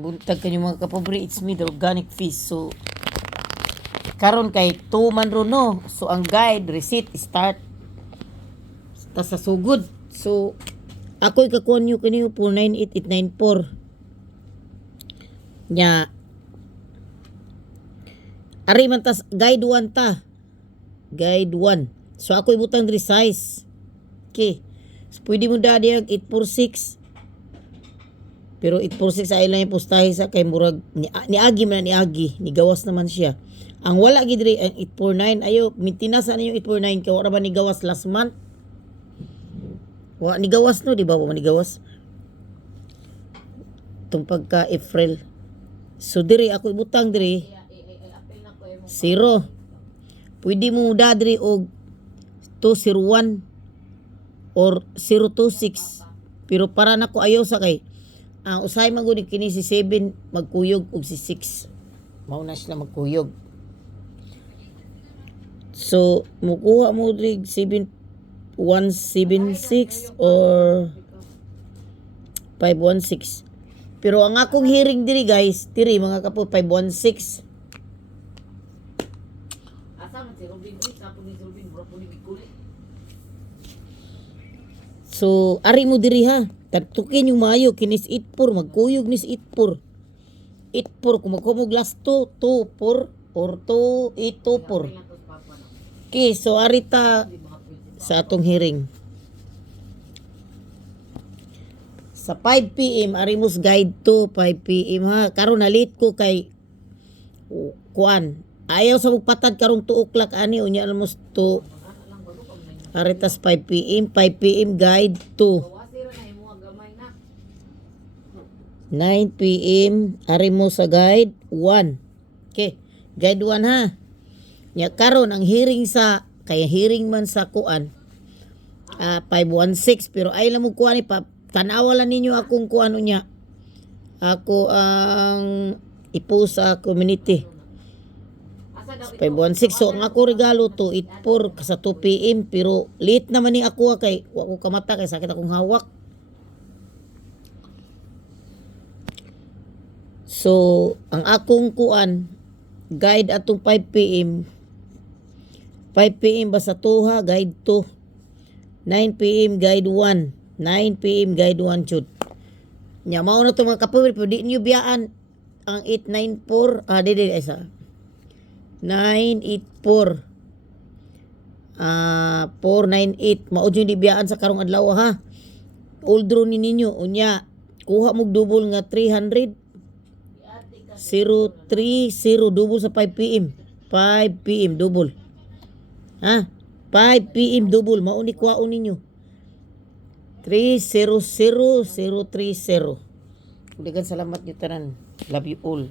Buntag kanyo mga kapobre, it's me, the organic fish. So, karon kay 2 man ron no. So, ang guide, receipt, start. Ta sa sugod. So, ako'y kakuha nyo kanyo 498894. Nya, ari man tas, guide 1 ta. Guide 1. So, ako'y butang resize. Okay. So, pwede mo dadi ang 846. Pero 846 ay lang yung postahe sa kay murag niagi man niagi, nigawas naman siya. Ang wala gid diri ang 849 ayo mintinasa na yung 849 kay wala ba nigawas last month? Wa nigawas no, di ba? Wa nigawas. Tung pagka April. So diri ako ibutang diri 0. Pwede mo da diri og 201 or 026. Pero para nako ayaw sa kay ang usay maguni kini si 7 magkuyog og si 6. Mao na sila magkuyog. So mukuha mo rig 7176 or 516. Pero ang akong hearing diri guys, diri mga kapo 516. Asa man si Robin sa punis Robin bro ni kulit. So ari mo diri ha. Tatukin yung maayo, kinis 84, magkuyog nis 84. 84, kumukumog last 2, 2, 4, or 2, 8, 2, 4. Okay, so arita sa atong hearing. Sa 5 p.m., Arimus Guide to 5 p.m. ha. Karon nalit ko kay kuan. Ayaw sa magpatad karong 2 o'clock ani, unya almost 2. Aritas 5 p.m., 5 p.m. Guide to 9 p.m. Ari mo sa guide 1. Okay. Guide 1 ha. Nya karon ang hearing sa kaya hearing man sa kuan 516 pero ay lang mo kuan ni pa tanawa lang ninyo akong kuan unya. Ako ang ipo sa community. 516 so ang ako regalo to 84 sa 2 p.m. pero late naman ni ako kay wa ko kamata kay sakit akong hawak. So, ang akong kuan, guide atong 5 p.m. 5 p.m. basta 2 ha, guide 2. 9 p.m. guide 1. 9 p.m. guide 1 chud. Nya mao na to mga kapawid, pero di nyo biyaan ang 894, di isa. 984. 498. Mao jud di biyaan sa karong adlaw ha. Old draw ni ninyo, unya, kuha mo double nga 300. 030 double sa 5 p.m. 5 p.m. double. Ha? 5 p.m. double. Mauni kwaon ninyo. 300 030. Uligan salamat nyo tanan. Love you all.